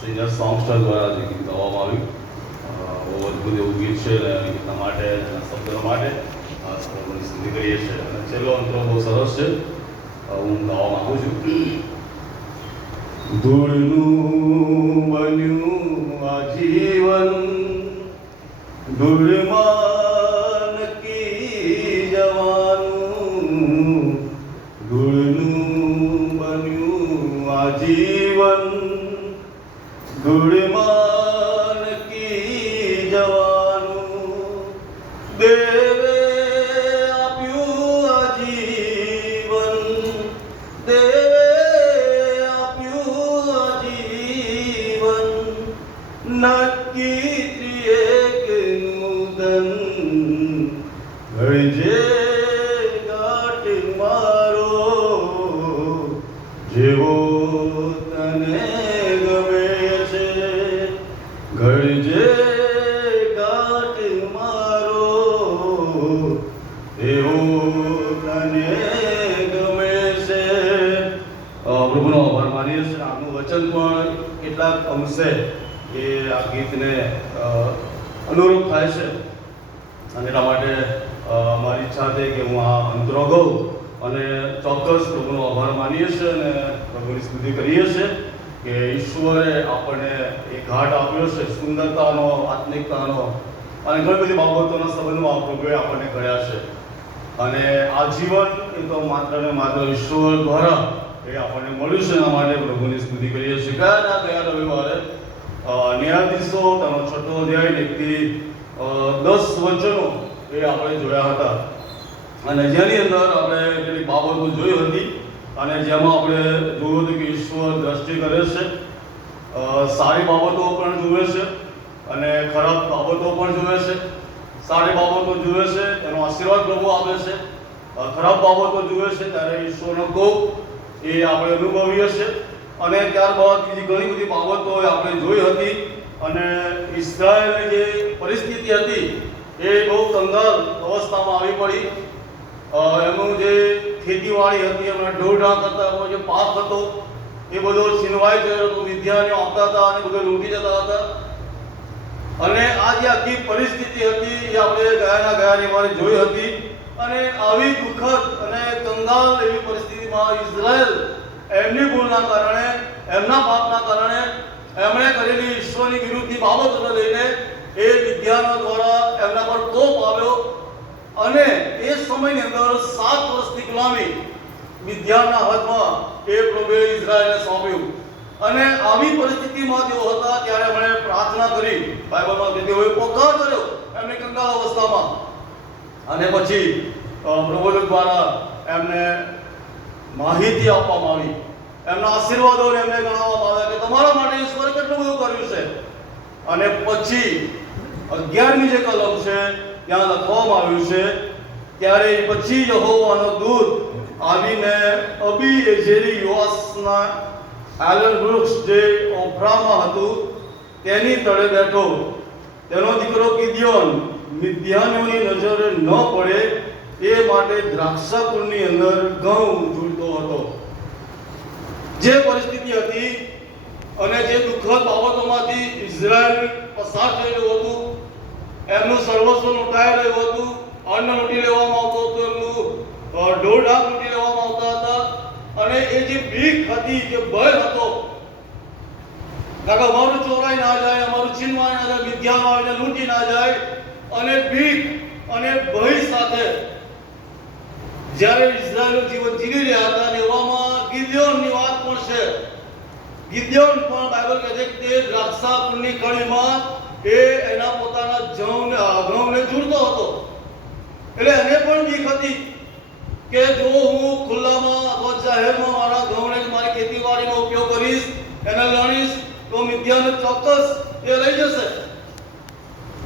Singer સોંગસ્ટર દ્વારા જે ગીત ગાવામાં આવ્યું બહુ અદભુત એવું ગીત છે અને ગીતના માટે એના શબ્દો માટે સર્વની સ્તુતિ કરીએ છીએ અને છેલ્લો અંતરો બહુ સરસ છે હું ગાવા માંગુ છું. ધૂળનું બન્યું આ જીવન ધૂળમાં નક્કી જવાનું ધૂળનું બન્યું આ જીવન ધૂળમાં નક્કી જવાનું દેવે આપ્યું આ જીવન દેવે આપ્યું આ જીવન નક્કી ઘડજે ગાંઠ મારો જેવો તને ગમે છે ઘડજે ગાંઠ મારો એવો તને ગમે છે. પ્રભુનો આભાર માનીએ છીએ. આપનું વચન પણ કેટલાક અંશે એ આ ગીતને અનુરૂપ થાય છે અને એટલા માટે મારી ઈચ્છા હતી કે હું આ અંતરો ગાઉં અને ચોક્કસ પ્રભુનો આભાર માનીએ છીએ અને પ્રભુની સ્તુતિ કરીએ છીએ કે ઈશ્વરે આપણને એ ઘાટ આપ્યો છે સુંદરતાનો આત્મિકતાનો અને ઘણી બધી બાબતોના સંબંધમાં પ્રભુએ આપણને કર્યા છે અને આ જીવન એ તો માત્ર ને માત્ર ઈશ્વર દ્વારા એ આપણને મળ્યું છે. એના માટે પ્રભુની સ્તુતિ કરીએ છીએ. ગયા રવિવારે ન્યાયાધીશો તેનો 6 અધ્યાય 1 થી 10 વચનો એ આપણે જોયા હતા અને જેની અંદર આપણે કેટલીક બાબતો જોઈ હતી અને જેમાં આપણે જોયું હતું કે ઈશ્વર દ્રષ્ટિ કરે છે, સારી બાબતો પણ જુએ છે અને ખરાબ બાબતો પણ જુએ છે. સારી બાબતો જુએ છે તેનો આશીર્વાદ પ્રભુ આપે છે, ખરાબ બાબતો જુએ છે ત્યારે ઈશ્વરનો કોપ એ આપણે અનુભવીએ છીએ અને ત્યારબાદ બીજી ઘણી બધી બાબતો આપણે જોઈ હતી અને ઇઝરાયલની જે પરિસ્થિતિ હતી એ બહુ કંગાલ અવસ્થામાં આવી પડી. એમનું જે ખેતીવાડી હતી એમના ઢોરઢાંક હતા, એમનો જે પાક હતો એ બધો છીનવાઈ ગયો હતો. વિદ્યાર્થીઓ આવતા હતા અને બધું લૂંટી જતા હતા અને આ જે આખી પરિસ્થિતિ હતી એ આપણે ગયા વાર જોઈ હતી અને આવી દુઃખદ અને કંગાલ એવી પરિસ્થિતિમાં ઇઝરાયલ એમની ભૂલના કારણે એમના પાપના કારણે એમણે કરેલી ઈશ્વરની વિરુદ્ધની બાબતોને લઈને એ વિદ્યાનો દ્વારા એમના પર કોપ આવ્યો અને એ સમયની અંદર 7 વર્ષની ગુલામી વિદ્યાના હાથમાં એ પ્રભુએ ઇઝરાયલને સોંપ્યું અને આવી પરિસ્થિતિમાં તેઓ હતા ત્યારે એમણે પ્રાર્થના કરી, બાઇબલમાં કે તેઓએ પોકાર કર્યો એમની કંગાલ અવસ્થામાં અને પછી પ્રબોધક દ્વારા એમને માહિતી આપવામાં આવી, એમના આશીર્વાદોને એમને ગણાવવામાં આવ્યા કે તમારા માટે ઈશ્વરે કેટલું બધું કર્યું છે. અને પછી 11મી જે કલમ છે ત્યાં લખવામાં આવ્યું છે ત્યારે પછી યહોવાનો દૂત આવીને અબીએઝેરી યોઆસના એલન વૃક્ષ જે ઓફરામાં હતું તેની તળે બેઠો. તેનો દીકરો ગિદિયોન મિદ્યાનીઓની નજરે ન પડે એ માટે દ્રાક્ષાકુંડની અંદર ઘઉં ઝૂલતો હતો. જે પરિસ્થિતિ હતી અને જે દુઃખદ બાબતોમાંથી ઇઝરાયલ પસાર થઈ રહ્યું હતું, એમનું સર્વસ્વ લૂંટાઈ રહ્યું હતું, અન્ન લૂંટી લેવામાં આવતું હતું, એમનું ઢોરઢાંક લૂંટી લેવામાં આવતા હતા અને એ જે બીક હતી, જે ભય હતો કે અમારું ચોરાઈ ના જાય, અમારું છીનવાઈ ના જાય, મિદ્યાનો આવીને લૂંટી ના જાય અને બીક અને ભય સાથે જ્યારે ઇઝરાયલનું જીવન જીવી રહ્યા હતા અને એવામાં ગિદિયોનની વાત પણ છે. ગિદિયોન પણ બાઇબલ કહે છે કે તે દ્રાક્ષાકુંડની કળીમાં એ એના પોતાના ઘઉંને ઝૂલતો હતો. એટલે એને પણ બીક હતી કે જો હું ખુલ્લામાં અથવા જાહેરમાં મારા ઘઉંને મારી ખેતીવાડીનો ઉપયોગ કરીશ, એને લણીશ તો મિદ્યાન ચોક્કસ એ લઈ જશે.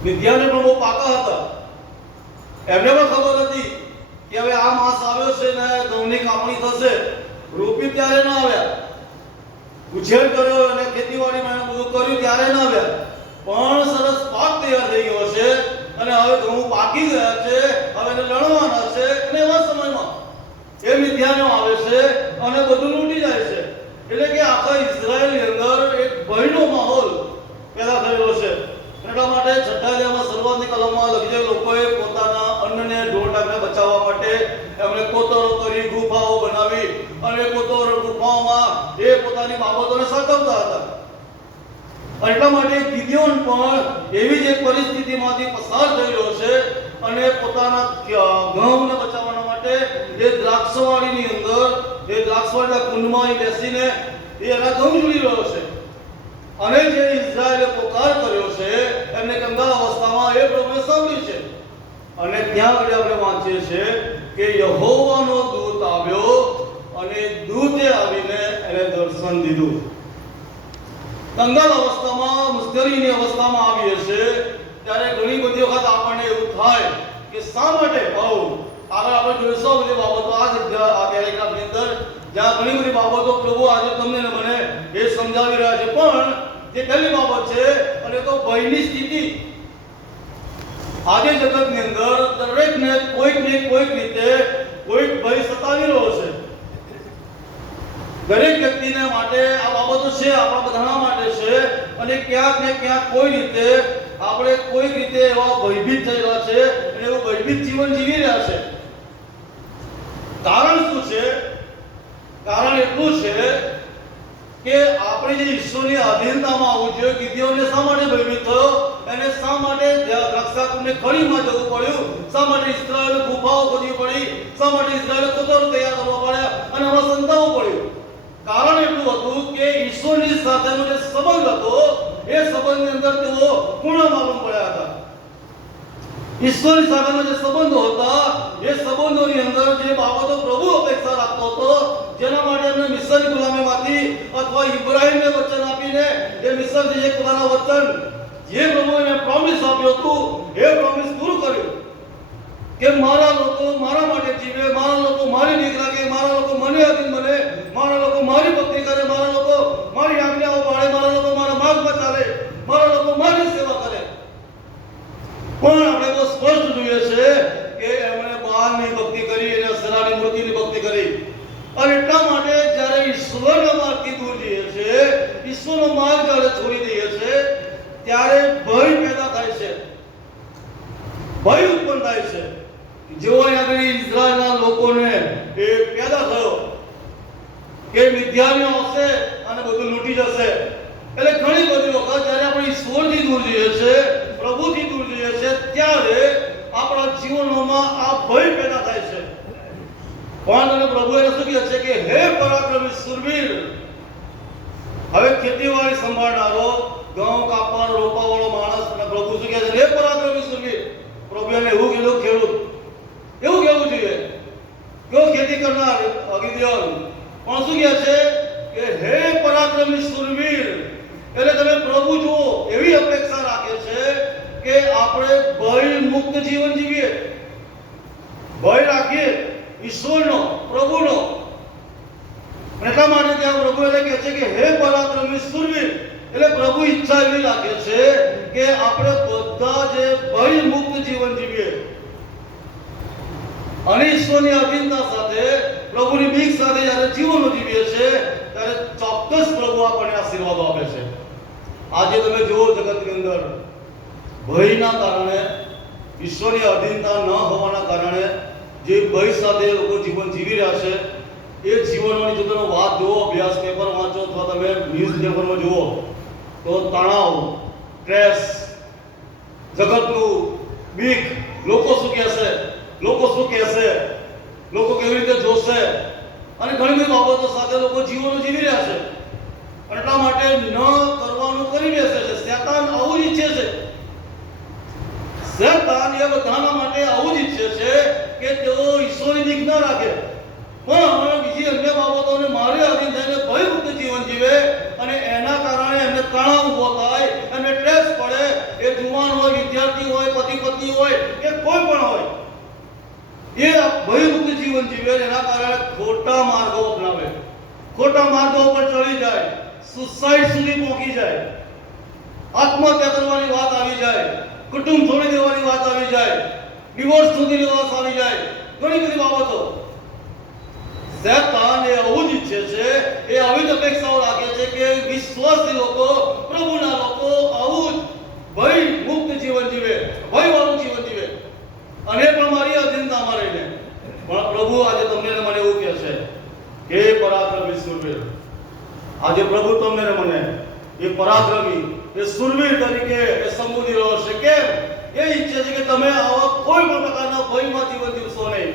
મિદ્યાને પણ બહુ પાકા હતા, એમને પણ ખબર હતી કે હવે આ માસ આવ્યો છે ને ઘઉંની કાપણી થશે. રોપી ત્યારે ના આવ્યા, ઉછેર કર્યો અને ખેતીવાડીમાં બધું કર્યું ત્યારે ના આવ્યા, પણ સરસ પાક તૈયાર થઈ ગયો છે અને હવે ઘઉં પાકી ગયા છે, હવે એને લણવાના છે અને એવા સમયમાં એ મિદ્યાનો આવે છે અને બધું લૂંટી જાય છે. એટલે કે આખા ઇઝરાયલની અંદર એક ભયનો માહોલ બાબતોને સાચવતા હતા. એટલા માટે ગિદિયોન પણ એવી જ એક પરિસ્થિતિમાંથી પસાર થઈ રહ્યો છે અને પોતાના ઘઉંને બચાવવા માટે એ દ્રાક્ષવાડીની અંદર, એ દ્રાક્ષવાડીના કુંડમાં બેસીને એ એના ઘઉં જોડી રહ્યો છે. અને જે ઇઝરાયલે પોકાર કર્યો છે એમને કંગાળ અવસ્થામાં એ પ્રભુએ સાંભળ્યું છે. અને ત્યાં આગળ આપણે વાંચીએ છીએ કે યહોવાનો દૂત આવ્યો અને દૂતે આવીને એને દર્શન દીધું. કંગાળ અવસ્થામાં, મુશ્કેલીની અવસ્થામાં આવીએ છે ત્યારે ઘણી બધી વખત આપણને એવું થાય કે શા માટે આગળ આપણે જોઈશું બધી બાબતો આ પેરેગ્રાફની અંદર, જ્યાં ઘણી બધી બાબતો પ્રભુ આજે તમને ને મને એ સમજાવી રહ્યા છે. પણ જે પહેલી બાબત છે અને તો ભયની સ્થિતિ. આજે જગતની અંદર દરેકને કોઈક રીતે કોઈક ભય સતાવી રહ્યો છે. દરેક વ્યક્તિને માટે આ બાબતો છે, આપણા બધાના માટે છે. અને ક્યાંક ને ક્યાંક કોઈ રીતે આપણે કોઈક રીતે એવા ભયભીત થઈ રહ્યા છે અને એવું ભયભીત જીવન જીવી રહ્યા છે. કારણ શું છે? કારણ એટલું છે કે આપણે જે ઈશ્વરની અધીનતામાં આવવું જોઈએ. ગિદિયોનને શા માટે ભયભીત થયો? એને શા માટે દ્રાક્ષાકુંડને ખડીમાં જવું પડ્યું? શા માટે ઇઝરાયલ ગુફાઓ ખોદવી પડી? શા માટે ઇઝરાયલ કોતરો તૈયાર કરવા પડ્યા અને આમાં સંતાવવું પડ્યું? કારણ એટલું હતું કે ઈશ્વરની સાથેનો જે સંબંધ હતો એ સંબંધની અંદર તેઓ પૂર્ણ માલુમ પડ્યા હતા. ઈશ્વરની સાથેનો જે સંબંધો હતા એ સંબંધોની અંદર જે બાબતો પ્રભુ અપેક્ષા રાખતો હતો, જેના માટે એમને મિસ્રની ગુલામીમાંથી અથવા ઇબ્રાહીમને વચન આપીને એ મિસ્રથી જે પોતાના વચન જે પ્રભુએ પ્રોમિસ આપ્યું હતું એ પ્રોમિસ પૂરું કર્યું કે મારા લોકો મારા માટે જીવે, મારા લોકો મારી નીક લાગે, મારા લોકો મને અધીન બને, મારા લોકો મારી ભક્તિ કરે, મારા લોકો મારી આજ્ઞાઓ પાળે, મારા લોકો મારા માર્ગમાં ચાલે, મારા લોકો મારી સેવા કરે. પણ આપણે તો સ્પષ્ટ જોઈએ છે કે એમણે બાળની ભક્તિ કરી અને અસરાની મૂર્તિની ભક્તિ કરી. અને એટલા માટે જ્યારે ઈશ્વરના માર્ગથી દૂર જઈએ છે, ઈશ્વરનો માર્ગ જ્યારે છોડી દઈએ છે ત્યારે ભય પેદા થાય છે, ભય ઉત્પન્ન થાય છે. જેવો અહીંયા ઇઝરાયલના લોકોને એ પેદા થયો કે મિદ્યાનીઓ આવશે અને બધું લૂંટી જશે. એટલે ઘણી બધી વખત જ્યારે આપણે ઈશ્વરથી દૂર જઈએ છીએ, પ્રભુથી દૂર જઈએ છીએ, ત્યારે આપણા જીવનોમાં આ ભય પેદા થાય છે. પણ અને પ્રભુ એને શું કહે છે કે હે પરાક્રમી શૂરવીર. હવે ખેતીવાડી સંભાળનારો, ઘઉં કાપવાનો, રોપાવાળો માણસ અને પ્રભુ શું કહે છે? હે પરાક્રમી શૂરવીર. પ્રભુ એને એવું કીધું, ખેડૂત એવું કહેવું જોઈએ. કેવો ખેતી કરનાર ગિદિયોન પણ શું કહે છે કે હે પરાક્રમી શૂરવીર. એટલે તમે પ્રભુ જુઓ એવી અપેક્ષા રાખે છે કે આપણે ભય મુક્ત જીવન જીવીએ, ભય રાખીએ ઈશ્વરનો, પ્રભુનો. એટલા માટે ત્યાં પ્રભુ એટલે કહે છે કે હે પરાક્રમી શૂરવીર. એટલે પ્રભુ ઈચ્છા એવી રાખે છે કે આપણે બધા જે ભય મુક્ત જીવન જીવીએ અને ઈશ્વરની અધીનતા સાથે, પ્રભુની બીક સાથે જ્યારે જીવનો જીવીએ છીએ ત્યારે ચોક્કસ પ્રભુ આપણને આશીર્વાદો આપે છે. આજે તમે જુઓ જગતની અંદર ભયના કારણે, ઈશ્વરની અધીનતા ન હોવાના કારણે જે ભય સાથે લોકો જીવન જીવી રહ્યા છે એ જીવનોની જો તમે વાત જુઓ, અભ્યાસ પેપર વાંચો અથવા તમે ન્યૂઝ પેપરમાં જુઓ તો તણાવ, સ્ટ્રેસ, જગતનું બીક, લોકો શું કહેશે, લોકો શું કહેશે, લોકો કેવી રીતે જોશે અને ઘણી બધી બાબતો સાથે લોકો જીવનો જીવી રહ્યા છે. એટલા માટે ન કરવાનું કરી બેસે છે. શેતાન આવું જ ઈચ્છે છે. શેતાન એ બધાના માટે આવું જ ઈચ્છે છે કે તેઓ ઈશ્વરની બીક ન રાખે, પણ બીજી અન્ય બાબતોને મારે આધીન થઈને ભયમુક્ત જીવન જીવે અને એના કારણે એમને તણાવ ઉભો થાય, એમને સ્ટ્રેસ પડે. એ જુવાન હોય, વિદ્યાર્થી હોય, પતિ પત્ની હોય કે કોઈ પણ હોય, એ ભયમુક્ત જીવન જીવે. એના કારણે ખોટા માર્ગો અપનાવે, ખોટા માર્ગો પર ચડી જાય, સુસાઇડ સુધી પહોંચી જાય, આત્મહત્યા કરવાની વાત આવી જાય, કુટુંબ છોડી દેવાની વાત આવી જાય, ડિવોર્સ સુધીની વાત આવી જાય, ઘણી બધી બાબતો. શેતાન એ આવું જ ઈચ્છે છે, એ આવી જ અપેક્ષાઓ રાખે છે કે વિશ્વાસી લોકો, પ્રભુના લોકો આવું જ ભય મુક્ત જીવન જીવે, ભયવાળું જીવન જીવે અને પણ મારી અધીનતામાં રહીને. પણ પ્રભુ આજે તમને મને એવું કહે છે કે પરાક્રમી શૂરવીર. આજે પ્રભુ તમને તમને ને મને એ પરાક્રમી, એ સુરવીર તરીકે એ સંબોધી રહ્યો છે. કેમ? એ ઈચ્છે છે કે તમે આવા કોઈ પણ પ્રકારના ભયમાં જીવન જીવશો નહીં.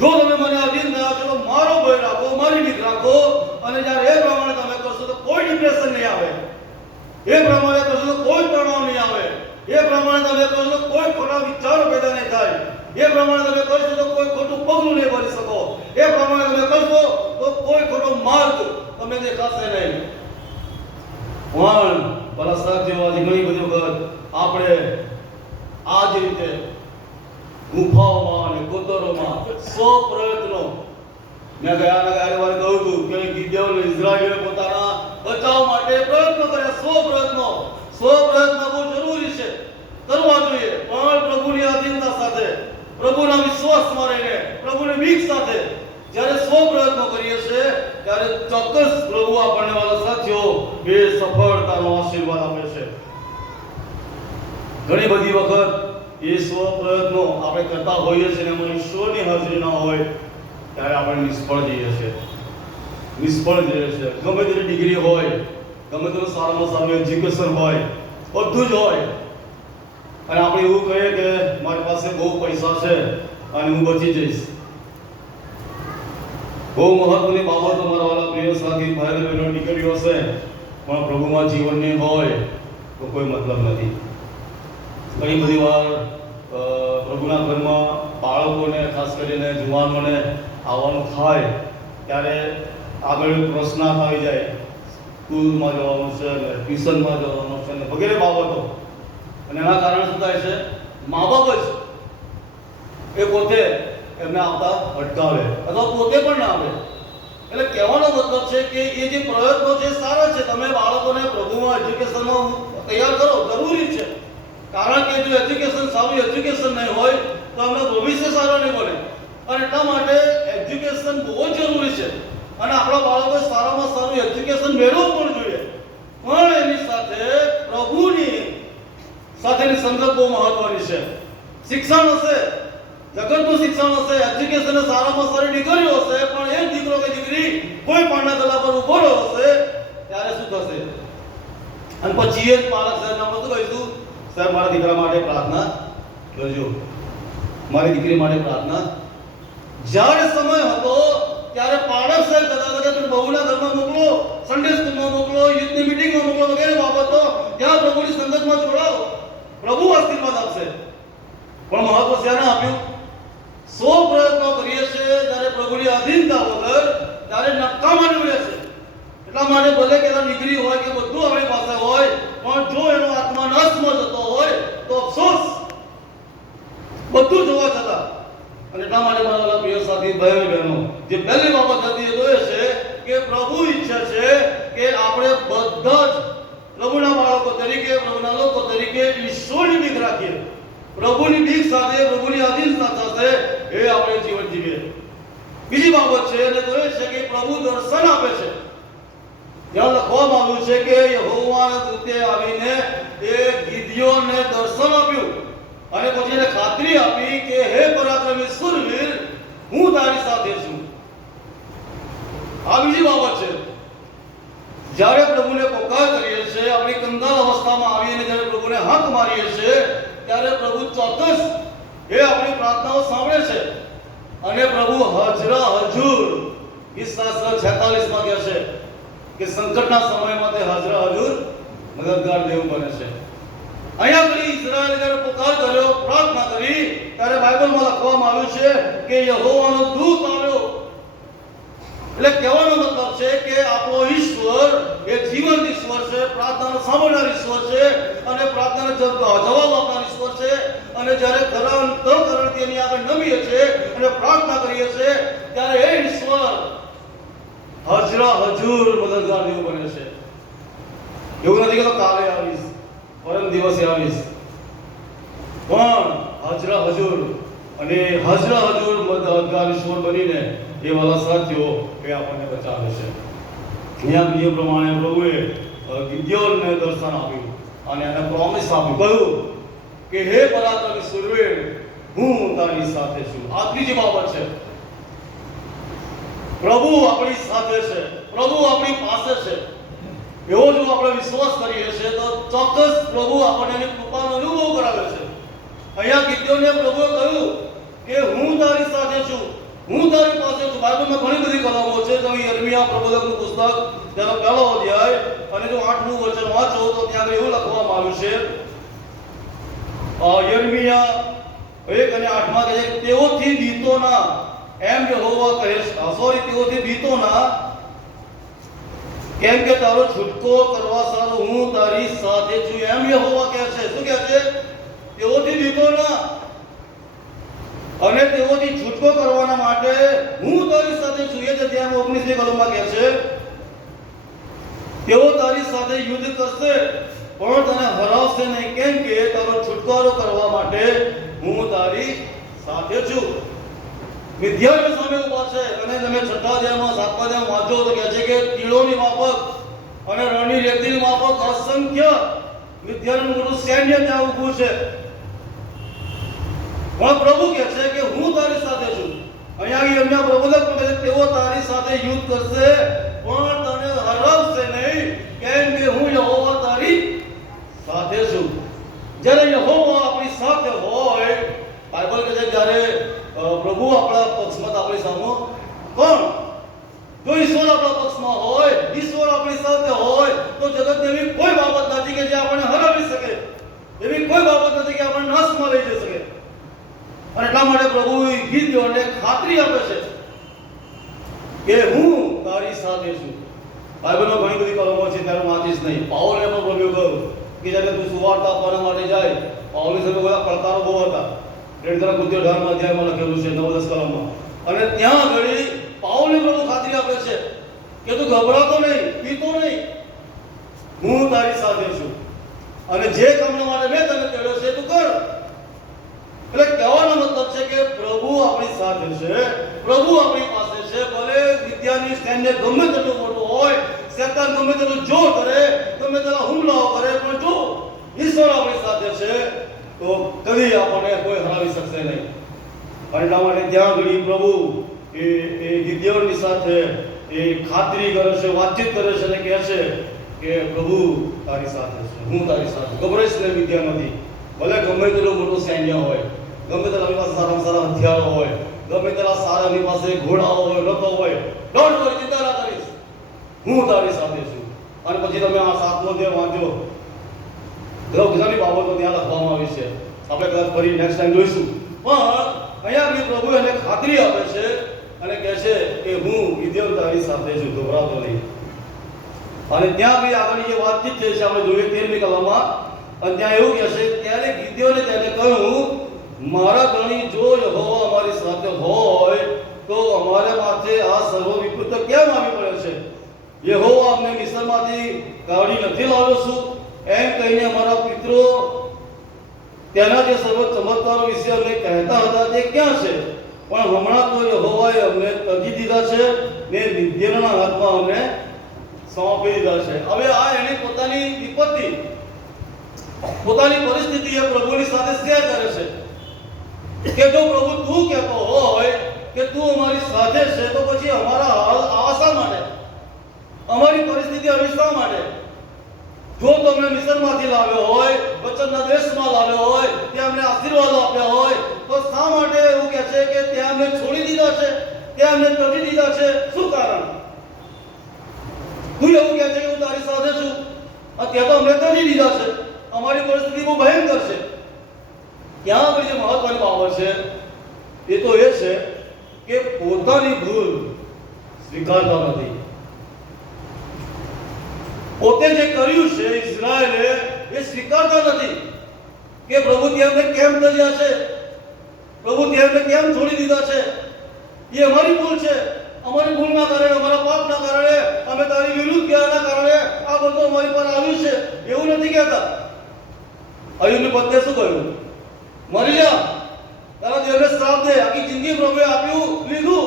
જો તમે મને અધીન થયા છો તો મારો ભય રાખો, મારી બીક રાખો, અને જ્યારે એ પ્રમાણે તમે કરશો તો કોઈ ડિપ્રેશન નહીં આવે, એ પ્રમાણે કરશો તો કોઈ તણાવ નહીં આવે, એ પ્રમાણે તમે કરશો તો કોઈ ખોટા વિચારો પેદા નહીં થાય, એ પ્રમાણે તમે કરશો તો કોઈ ખોટું પગલું નહીં ભરી શકો, એ પ્રમાણે તમે કરશો તો કોઈ ખોટો માર્ગ તમને દેખાશે નહીં. પણ ભલા સાથીઓ, આજે ઘણી બધી વખત આપણે આ જ રીતે ગુફાઓમાં અને કોતરોમાં પ્રયત્નો, મેં ગયા વાર કહ્યું હતું કે ગિદિયોન ઇઝરાયલે પોતાના બચાવ માટે પ્રયત્નો કર્યા. 100 પ્રયત્ન બહુ જરૂરી છે, કરવા જોઈએ, પણ પ્રભુની આધીનતા સાથે, પ્રભુના વિશ્વાસમાં રહીને, પ્રભુની બીક સાથે જ્યારે 100 પ્રયત્નો કરીએ છીએ ત્યારે ચોક્કસ પ્રભુ આપણને વાલા સાથીઓ એ સફળતાનો આશીર્વાદ આપે છે. ઘણી બધી વખત એ 100 પ્રયત્નો આપણે કરતા હોઈએ છીએ અને એમાં ઈશ્વરની હાજરી ના હોય ત્યારે આપણે નિષ્ફળ જઈએ છીએ. ગમે તેની ડિગ્રી હોય, ગમે તેનું સારામાં સારું એજ્યુકેશન હોય, બધું જ હોય, અને આપણે એવું કહીએ કે મારી પાસે બહુ પૈસા છે અને હું બચી જઈશ. બહુ મહત્વની બાબત અમારા વાળા પ્રિય સાથી ભાઈ બહેનો, દીકરીઓ છે, પણ પ્રભુમાં જીવન નહીં હોય તો કોઈ મતલબ નથી. ઘણી બધી વાર પ્રભુના ઘરમાં બાળકોને, ખાસ કરીને જુવાનોને આવવાનું થાય ત્યારે આગળ પ્રશ્ન આવી જાય, સ્કૂલમાં જવાનું છે ને ટ્યુશનમાં જવાનું છે ને વગેરે બાબતો, અને એના કારણે શું થાય છે, મા બાપ જ એ પોતે એમને આવતા અટકાવે અથવા પોતે પણ ના આવે. એટલે કહેવાનો મતલબ છે કે એ જે પ્રયત્નો છે સારા છે, તમે બાળકોને પ્રભુમાં એજ્યુકેશનમાં તૈયાર કરો, જરૂરી છે, કારણ કે જો સારું એજ્યુકેશન નહીં હોય તો એમનું ભવિષ્ય સારું નહીં બને, અને એટલા માટે એજ્યુકેશન બહુ જ જરૂરી છે, અને આપણા બાળકોએ સારામાં સારું એજ્યુકેશન મેળવવું પણ જોઈએ, પણ એની સાથે પ્રભુની સાથેની સંગત બહુ મહત્વની છે. શિક્ષણ હશે, જગતનું શિક્ષણ હશે, એજ્યુકેશન સારામાં સારી ડિગ્રીઓ હશે, પણ એક દીકરો કે દીકરી કોઈ પાણા ગલા પર ઉભો રહ્યો હશે ત્યારે શું થશે? અને પછી એ જ પાલક સાહેબ આપણે શું કહીશું, સાહેબ મારા દીકરા માટે પ્રાર્થના કરજો, મારી દીકરી માટે પ્રાર્થના. જ્યારે સમય હતો ત્યારે પાલક સાહેબ કહેતા હતા કે બહુના ઘરમાં મોકલો, સન્ડે સ્કૂલમાં મોકલો, યુથની મીટિંગમાં મોકલો, વગેરે બાબતો ત્યાં પ્રભુની સંગતમાં જોડાઓ, પ્રભુ આશીર્વાદ આપશે. પણ મહત્વ શેને આપ્યું? 100 પ્રયત્નો કરીએ છીએ ત્યારે પ્રભુની આધીનતા વગર ત્યારે નકામા નીવડે છે. એટલા માટે ભલે કે ડિગ્રી હોય કે બધું આપણી પાસે હોય, પણ જો એનો આત્મા નાશમાં જતો હોય તો અફસોસ, બધું જોવા છતાં. અને એટલા માટે મારા પ્રિય સાથી ભાઈઓ બહેનો, જે પહેલી બાબત હતી એ તો એ છે કે પ્રભુ ઈચ્છે છે કે આપણે બધા જ પ્રભુના બાળકો તરીકે, પ્રભુના લોકો તરીકે ઈશ્વરની બીક રાખીએ, પ્રભુની બીક સાથે, પ્રભુની આધીનતા સાથે એ આપણે જીવન જીવીએ. બીજી બાબત છે અને તો એ છે કે પ્રભુ દર્શન આપે છે. ત્યાં લખવામાં આવ્યું છે કે યહોવાના દૂતે આવીને એ ગિદિયોનને દર્શન આપ્યું અને પછી એને ખાતરી આપી કે હે પરાક્રમી શૂરવીર, હું તારી સાથે છું. આ બીજી બાબત છે. જ્યારે પ્રભુને પોકાર કરીએ છીએ, આપણી કંગાલ અવસ્થામાં આવીને જ્યારે પ્રભુને હાથ મારીએ છીએ ત્યારે પ્રભુ ચોક્કસ એ આપણી પ્રાર્થનાઓ સાંભળે છે, અને પ્રભુ હાજરા હજુર, ગીતશાસ્ત્ર 46 માં કહે છે કે સંકટના સમયમાં તે હાજરા હજુર મદદગાર દેવ બને છે. અહીંયા કરી ઇઝરાયલે જ્યારે પોકાર કર્યો, પ્રાર્થના કરી, ત્યારે બાઇબલમાં લખવામાં આવ્યું છે કે યહોવાનો દૂત આવ્યો. એટલે કહેવાનો મતલબ છે કે આપણો ઈશ્વર એ જીવંત ઈશ્વર છે, પ્રાર્થનાનો સાંભળનાર ઈશ્વર છે, અને પ્રાર્થનાનો જવાબ આપનાર ઈશ્વર છે. અને જ્યારે કરણથી એની આગળ નમીએ છીએ અને પ્રાર્થના કરીએ છીએ ત્યારે એ ઈશ્વર હાજરા હજુર મદદગાર દેવ બને છે. એવું નથી કે તો કાલે આવીશ, પરમ દિવસે આવીશ, પણ હાજરા હજુર, અને હાજરા હજુર મદદગાર ઈશ્વર બનીને એ વાલા સાથીઓ એ આપણને બચાવે છે. અહીંયા નિયમ પ્રમાણે પ્રભુએ ગિદિયોનને દર્શન આપ્યું અને એને પ્રોમિસ આપ્યું, કહ્યું કે હે પરાક્રમી શૂરવીર, હું તારી સાથે છું. આ ત્રીજી બાબત છે, પ્રભુ આપણી સાથે છે. પ્રભુ આપણી પાસે છે એવો જો આપણે વિશ્વાસ કરીએ છીએ તો ચોક્કસ પ્રભુ આપણને એની કૃપાનો અનુભવ કરાવે છે. અહીંયા ગિદ્યોનને પ્રભુએ કહ્યું કે હું તારી સાથે છું, હું તારી પાસે છું. બાઇબલમાં ઘણી બધી કલમો છે. તમે યર્મિયા પ્રબોધકનું પુસ્તક તેનો 1લો અધ્યાય અને જો 8મું વચન વાંચો તો ત્યાં એવું લખવામાં આવ્યું છે, યર્મિયા 1 અને 8માં કહે છે, તેઓથી બીતો ના, એમ યહોવા કહે છે. તેઓથી બીતો ના, કેમ કે તારો છૂટકો કરવા સારું હું તારી સાથે છું, એમ યહોવા કહે છે. શું કહે છે? તેઓથી બીતો ના અને તેઓથી છૂટકો કરવાના માટે હું તારી સાથે છું. એ જ ત્યાં 19મી કલમમાં કહે છે, તેઓ તારી સાથે યુદ્ધ કરશે પણ તને હરાવશે નહીં, કેમ કે તારો છુટકારો કરવા માટે હું તારી સાથે છું. મિદ્યાનની સામે ઊભા છે અને તમે 6થા અધ્યાયમાં 7મા અધ્યાયમાં વાંચો તો કહે છે કે તીડોની માફક અને રણની રેતીની માફક અસંખ્ય મિદ્યાનનું મોટું સૈન્ય ત્યાં ઊભું છે. પણ પ્રભુ કહે છે કે હું તારી સાથે છું. અહીંયા યર્મિયા પ્રબોધક કહે છે તેઓ તારી સાથે યુદ્ધ કરશે પણ તને હરાવશે નહીં, કેમ કે હું યહોવા તારી સાથે છું. જ્યારે યહોવા આપણી સાથે હોય, બાઇબલ કહે છે જ્યારે પ્રભુ આપણા પક્ષમાં, આપણી સામે કોણ? જો ઈશ્વર આપણા પક્ષમાં હોય, ઈશ્વર આપણી સાથે હોય તો જગતની એવી કોઈ બાબત નથી કે જે આપણને હરાવી શકે, એવી કોઈ બાબત નથી કે આપણને નાશમાં લઈ જઈ શકે. અને એટલા માટે પ્રભુ ગિદ્યોનને ખાતરી આપે છે કે હું તારી સાથે છું. બાઇબલમાં ઘણી બધી કલમો છે, ત્યારે વાંચીશ નહીં. પાઉલને પણ પ્રભુએ કહ્યું કે જ્યારે તું સુવાર્તા આપવા માટે જાય, પાઉલની સામે બધા પડકારો બહુ હતા. 2 અધ્યાયમાં લખેલું છે 9-10 કલમમાં. અને ત્યાં આગળ પાઉલને પ્રભુ ખાતરી આપે છે કે તું ગભરાતો નહીં, પીતો નહીં, હું તારી સાથે છું અને જે કામના માટે મેં તને કહ્યું છે તું કર. એટલે કહેવાનો મતલબ છે કે પ્રભુ આપણી સાથે છે, પ્રભુ આપણી પાસે છે. ભલે વિદ્યાની સૈન્ય ગમે તેટલું મોટું હોય, શેતાન ગમે તેટલું જોર કરે, ગમે તેટલા હુમલાઓ કરે, પણ જો ઈશ્વર આપણી સાથે છે તો કદી આપણને કોઈ હરાવી શકશે નહીં. અને એટલા માટે ત્યાં આગળ પ્રભુ એ ગિદ્યોનની સાથે એ ખાતરી કરે છે, વાતચીત કરે છે અને કહે છે કે પ્રભુ તારી સાથે છે, હું તારી સાથે. ગભરાઈશ નહીં વિદ્યામાંથી. ભલે ગમે તેટલું મોટું સૈન્ય હોય, ગમે તેટલા આપણી પાસે સારા સારા હથિયારો હોય, ગમે તેટલા સારા આપણી પાસે ઘોડાઓ હોય, રથો હોય, ડોન્ટ વરી, ચિંતા ના કરીશ, હું તારી સાથે છું. અને પછી તમે આ 7મો અધ્યાય વાંચો, ઘણી બાબતો ત્યાં લખવામાં આવી છે. આપણે કદાચ ફરી નેક્સ્ટ ટાઈમ જોઈશું. પણ અહીંયા બી પ્રભુ એને ખાતરી આપે છે અને કહે છે કે હું ગિદ્યોન તારી સાથે છું, ગભરાતો નહીં. અને ત્યાં બી આગળ જે વાતચીત છે આપણે જોઈએ 13મી કલમમાં. અને ત્યાં એવું કહે છે, ત્યારે ગિદ્યોને તેને કહ્યું, મારા ધણી જો યહોવા અમારી સાથે હોય તો અમારે માથે આ સર્વ વિપત્તિ કેમ આવી પડે છે? યહોવા અમને મિસ્રમાંથી કાઢી નથી લાવ્યો છું? એમ કહીને અમારા પિતરો તેના જે સર્વ ચમત્કારો વિશે અમને કહેતા હતા તે ક્યાં છે? પણ હમણાં તો યહોવાએ અમને તજી દીધા છે ને મિદ્યાનના હાથમાં અમને સોંપી દીધા છે. હવે આ એની પોતાની વિપત્તિ, પોતાની પરિસ્થિતિ એ પ્રભુની સાથે શેર કરે છે કે જો પ્રભુ તું કહેતો હોય કે તું અમારી સાથે છે તો પછી અમારા હાલ આવા શા માટે? અમારી પરિસ્થિતિ આવી શા માટે? જો તમને મિસરમાંથી લાવ્યો હોય, વચનના દેશમાં લાવ્યો હોય, ત્યાં અમને આશીર્વાદ આપ્યા હોય, તો શા માટે એવું કહે છે કે ત્યાં અમને છોડી દીધા છે, ત્યાં અમને ત્યજી દીધા છે? શું કારણ? તું એવું કહે છે કે હું તારી સાથે છું, ત્યાં તો અમને ત્યજી દીધા છે, અમારી પરિસ્થિતિ બહુ ભયંકર છે. ત્યાં આગળ જે મહત્વની બાબત છે એ તો એ છે કે પોતાની ભૂલ સ્વીકારતા નથી. પોતે જે કર્યું છે ઇઝરાયલે એ સ્વીકારતા નથી કે પ્રભુ તેમને કેમ ત્યજ્યા છે, પ્રભુ તેમને કેમ છોડી દીધા છે. એ અમારી ભૂલ છે, અમારી ભૂલના કારણે, અમારા પાપના કારણે, અમે તારી વિરુદ્ધ ગયાના કારણે આ બધું અમારી પર આવ્યું છે, એવું નથી કહેતા. અયુબની પત્નીએ શું કહ્યું? મરી જા, તારા દેવને શ્રાપ દે. આખી જિંદગી પ્રભુએ આપ્યું, લીધું,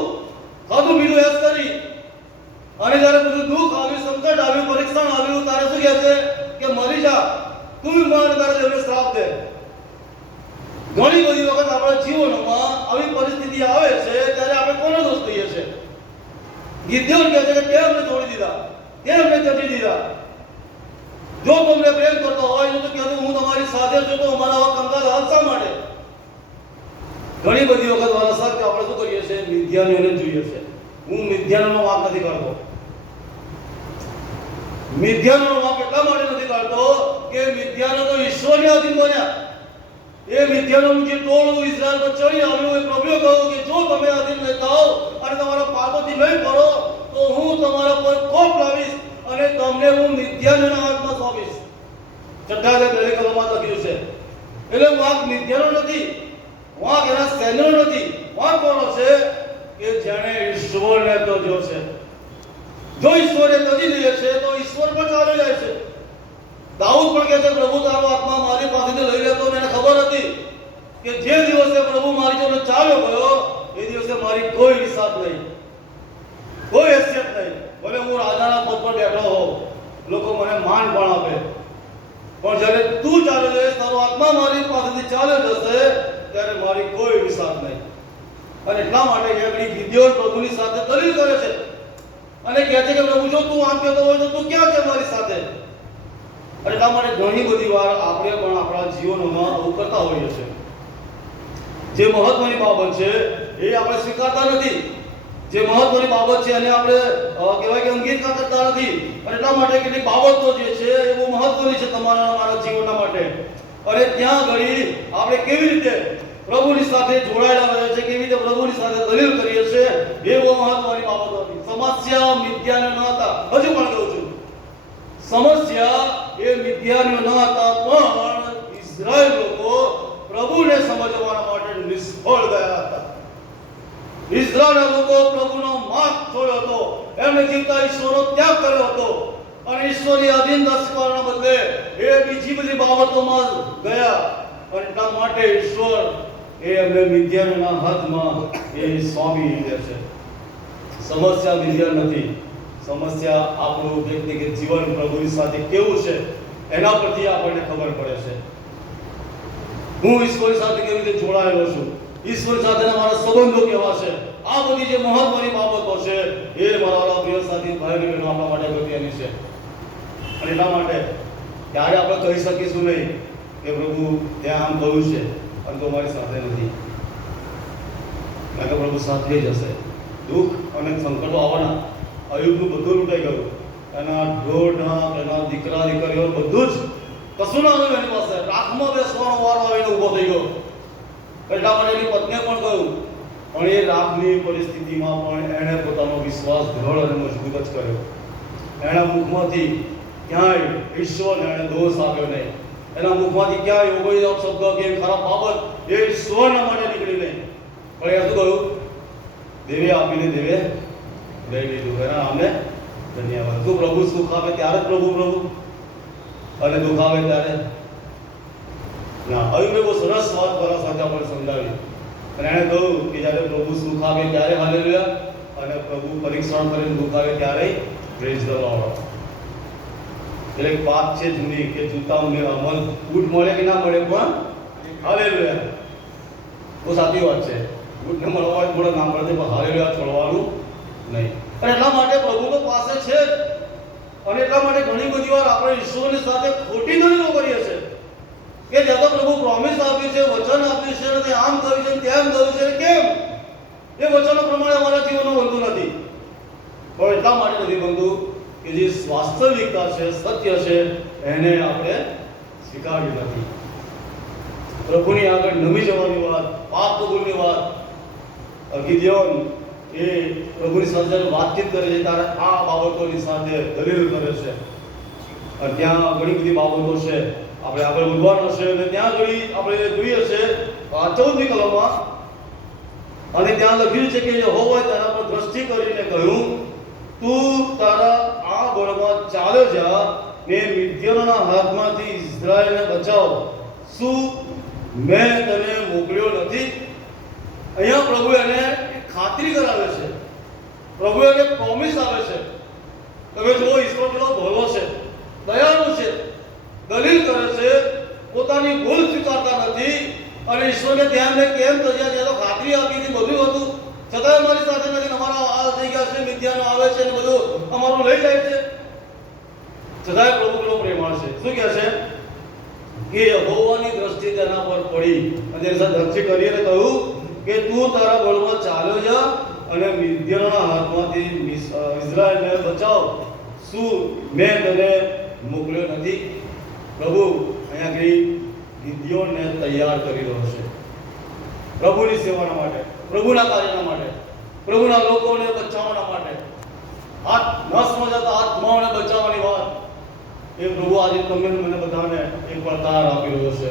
ખાધું પીધું એસ કરી, અને જ્યારે બધું દુઃખ આવ્યું, સંકટ આવ્યું, પરીક્ષણ આવ્યું, તારે શું કહે છે કે મરી જા, તું બી મર, તારા દેવને શ્રાપ દે. ઘણી બધી વખત આપણા જીવનમાં આવી પરિસ્થિતિ આવે છે ત્યારે આપણે કોનો દોષ દઈએ છીએ? ગિદ્યોન કહે છે કે કેમ અમને છોડી દીધા, કેમ અમને ત્યજી દીધા? જો તમને પ્રેમ કરતો હોય તો કહેતો હું તમારી સાથે છું, તો અમારા આવા કંગાલ હાલ શા માટે? ઘણી બધી વખત વાલા સાહેબ કે આપણે શું કરીએ છીએ, મિથ્યાનીઓને જોઈએ છે. હું મિથ્યાનોનો વાંક નથી કાઢતો. મિથ્યાનોનો વાંક એટલા માટે નથી કાઢતો કે મિથ્યાનો તો ઈશ્વરની આધીન બન્યા. એ મિથ્યાનોનું જે ટોળું ઇઝરાયલ પર ચડી આવ્યું, એ પ્રભુએ કહ્યું કે જો તમે આધીન નહીં થાઓ અને તમારા પાપોથી નહીં કરો તો હું તમારા પર કોપ લાવીશ અને તમને હું મિથ્યાનોના હાથમાં સોંપીશ. છઠ્ઠા અધ્યાય પહેલી કલમમાં લખ્યું છે. એટલે વાંક મિથ્યાનો નથી, વાંક એના સૈન્યનો નથી. વાંક કોનો છે? કે જેણે ઈશ્વરને ત્યજ્યો છે. જો ઈશ્વરે ત્યજી દે છે તો ઈશ્વર પર ચાલી જાય છે. દાઉદ પણ કહે છે પ્રભુ તારો આત્મા મારી પાસેથી લઈ લેતો, અને એને ખબર હતી કે જે દિવસે પ્રભુ મારી જોડે ચાલ્યો ગયો એ દિવસે મારી કોઈ નિશાત નહીં, કોઈ હેસિયત નહીં. ભલે હું રાજાના પદ પર બેઠો હોઉં, લોકો મને માન પણ આપે, પણ જ્યારે તું ચાલ્યો જઈશ, તારો આત્મા મારી પાસેથી ચાલ્યો જશે, ત્યારે મારી કોઈ નિશાત નહીં. અને એટલા માટે એકડી ગિદ્યોન પ્રભુની સાથે દલીલ કરે છે અને કહે છે કે પ્રભુ જો તું આમ કહેતો હોય તો તું ક્યાં છે મારી સાથે? અને એટલા માટે ઘણી બધી વાર આપણે પણ આપણા જીવનોમાં આવું કરતા હોઈએ છીએ. જે મહત્વની બાબત છે એ આપણે સ્વીકારતા નથી, જે મહત્વની બાબત છે એને આપણે કહેવાય કે અંગીકાર કરતા નથી. અને એટલા માટે કેટલીક બાબતો જે છે એ બહુ મહત્વની છે તમારા મારા જીવનના માટે. અને ત્યાં ઘડી આપણે કેવી રીતે પ્રભુની સાથે જોડાયેલા રહે છે, કેવી રીતે પ્રભુની સાથે દલીલ કરીએ છીએ, એ બહુ મહત્વની બાબતો હતી. સમસ્યા મિથ્યાનો ન હતા, હજુ પણ કહું છું, સમસ્યા એ મિથ્યાનો ન હતા, પણ ઇઝરાયલ લોકો પ્રભુને સમજવા માટે નિષ્ફળ ગયા હતા. ઇઝરાયલના લોકો પ્રભુનો માર્ગ છોડ્યો હતો, એમને જીવતા ઈશ્વરનો ત્યાગ કર્યો હતો અને ઈશ્વરની અધીનતા સ્વીકારવાના બદલે એ બીજી બધી બાબતોમાં ગયા. અને એટલા માટે ઈશ્વર એ એમને મિથ્યાનોના હાથમાં એ સોંપી દે છે. સમસ્યા મિથ્યાન નથી, સમસ્યા આપણું વ્યક્તિગત જીવન પ્રભુની સાથે કેવું છે એના પરથી આપણને ખબર પડે છે. હું ઈશ્વર સાથે કેવી રીતે જોડાયેલો છું, ઈશ્વર સાથેના મારા સંબંધો કેવા છે, આ બધી જે મહત્વની બાબતો છે એ મારા પ્રિય સાથી ભાઈ બહેનો આપણા માટે અગત્યની છે. અને એટલા માટે ત્યારે આપણે કહી શકીશું નહીં કે પ્રભુ ત્યાં આમ કહ્યું છે અને તો મારી સાથે નથી. કારણ કે પ્રભુ સાથે જ હશે. દુઃખ અને સંકટો આવવાના, અયુબનું બધું લૂંટાઈ ગયું, એના ઢોરના, એના દીકરા દીકરીઓ બધું જ કશું ના આવ્યું એની પાસે. રાખમાં બેસવાનો વારો આવીને ઊભો થઈ ગયો. એટલા માટે એની પત્નીએ પણ કહ્યું, પણ એ રાખની પરિસ્થિતિમાં પણ એણે પોતાનો વિશ્વાસ દ્રઢ અને મજબૂત જ કર્યો. એના મુખમાંથી ક્યાંય ઈશ્વરને એણે દોષ આપ્યો નહીં. એના મુખમાંથી ક્યાંય એવો કોઈ શબ્દ કે ખરાબ બાબત એ ઈશ્વરના માટે નીકળી નહીં. પણ એ શું કહ્યું? દેવે આપીને દેવે લઈ લીધું. એના નામે ધન્યવાદ. તું પ્રભુ સુખ આપે ત્યારે જ પ્રભુ પ્રભુ, અને દુઃખ આવે ત્યારે ના. હવે બહુ સરસ વાત મારા સાથે આપણે સમજાવી. અને એણે કહ્યું કે જ્યારે પ્રભુ સુખ આપે ત્યારે હાલેલુયા, અને પ્રભુ પરીક્ષણ કરીને દુઃખ આવે ત્યારે પ્રેઝ ધ લોર્ડ. એટલે એક વાત છે જૂની કે જૂતા અમલ બૂટ મળે કે ના મળે પણ હાલેલુયા. તો સાચી વાત છે, બૂટને મળવા મળે ના મળે પણ હાલેલુયા છોડવાનું નહીં. અને એટલા માટે પ્રભુ તો પાસે છે જ. અને એટલા માટે ઘણી બધી વાર આપણે ઈશ્વરની સાથે ખોટી દલીલો કરીએ છીએ કે જ્યાં તો પ્રભુ પ્રોમિસ આપ્યું છે, વચન આપ્યું છે, અને આમ કહ્યું છે, તેમ કહ્યું છે, કેમ એ વચનો પ્રમાણે અમારા જીવનમાં બનતું નથી. પણ એટલા માટે નથી બનતું કે જે વાસ્તવિકતા છે, સત્ય છે, એને આપણે સ્વીકારવી નથી. પ્રભુની આગળ નમી જવાની વાત, પાપ કબૂલની વાત, ગિદિયોન એ પ્રભુની સાથે વાતચીત કરે છે ત્યારે આ બાબતોની સાથે દલીલ કરે છે. અને ત્યાં ઘણી બધી બાબતો છે, આપણે આગળ વધવાનું છે. અને ત્યાં આપણે જોઈએ છે 14મી કલમમાં, અને ત્યાં લખ્યું છે કે યહોવાએ તેના પર દ્રષ્ટિ કરીને કહ્યું, તું તારા આ બળમાં ચાલે જા ને મિદ્યાનોના હાથમાંથી ઇઝરાયલને બચાવ. શું મેં તને મોકલ્યો નથી? અહીંયા પ્રભુ એને ખાતરી કરાવે છે, પ્રભુ એને પ્રોમિસ આપે છે. તમે જુઓ ઈશ્વર કેટલો ભલો છે, દયાળુ છે, દલીલ કરે છે, પોતાની ભૂલ સ્વીકારતા નથી. અને ઈશ્વરને ધ્યાન દે કેમ તો જ્યાં તો ખાતરી આપી હતી, બધું હતું, છતાંય અમારી સાથે નથી, અમારા આ થઈ ગયા છે, મિથ્યાનો આવે છે ને બધું અમારું લઈ જાય છે. છતાંય પ્રભુ કેટલો પ્રેમાળ છે. શું કહે છે કે યહોવાની દ્રષ્ટિ તેના પર પડી અને તેની સાથે દ્રષ્ટિ કરી અને કહ્યું કે તું તારા બળમાં ચાલ્યો જા અને મિદ્યાનના હાથમાંથી ઇઝરાયલને બચાવ. શું મેં તને મોકલ્યો નથી? પ્રભુ અહીંયા આગળ ગિદિયોનને તૈયાર કરી રહ્યો છે પ્રભુની સેવાના માટે, પ્રભુના કાર્યના માટે, પ્રભુના લોકોને બચાવવાના માટે. હાથ નસમાં જતા આત્માઓને બચાવવાની વાત એ પ્રભુ આજે તમને મને બધાને એક પડકાર આપી રહ્યો છે.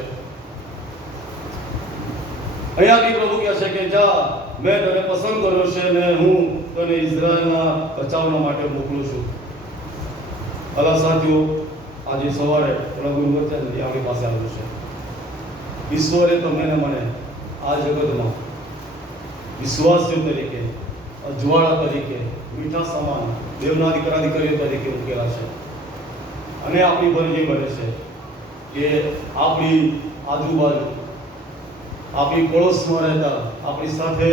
અહીંયાથી પ્રભુ કહે છે કે જા, મેં તને પસંદ કર્યો છે અને હું તને ઇઝરાયલના બચાવવા માટે મોકલું છું. ભલા સાથીઓ, આજે સવારે પ્રભુનું વચન આપણી પાસે આવ્યું છે. ઈશ્વરે તમને ને મને આ જગતમાં વિશ્વાસીઓ તરીકે, અજવાળા તરીકે, મીઠા સમાન દેવના દીકરા દીકરીઓ તરીકે મૂકેલા છે. અને આપણી ફરજી બને છે કે આપણી આજુબાજુ, આપણી પડોશમાં રહેતા, આપણી સાથે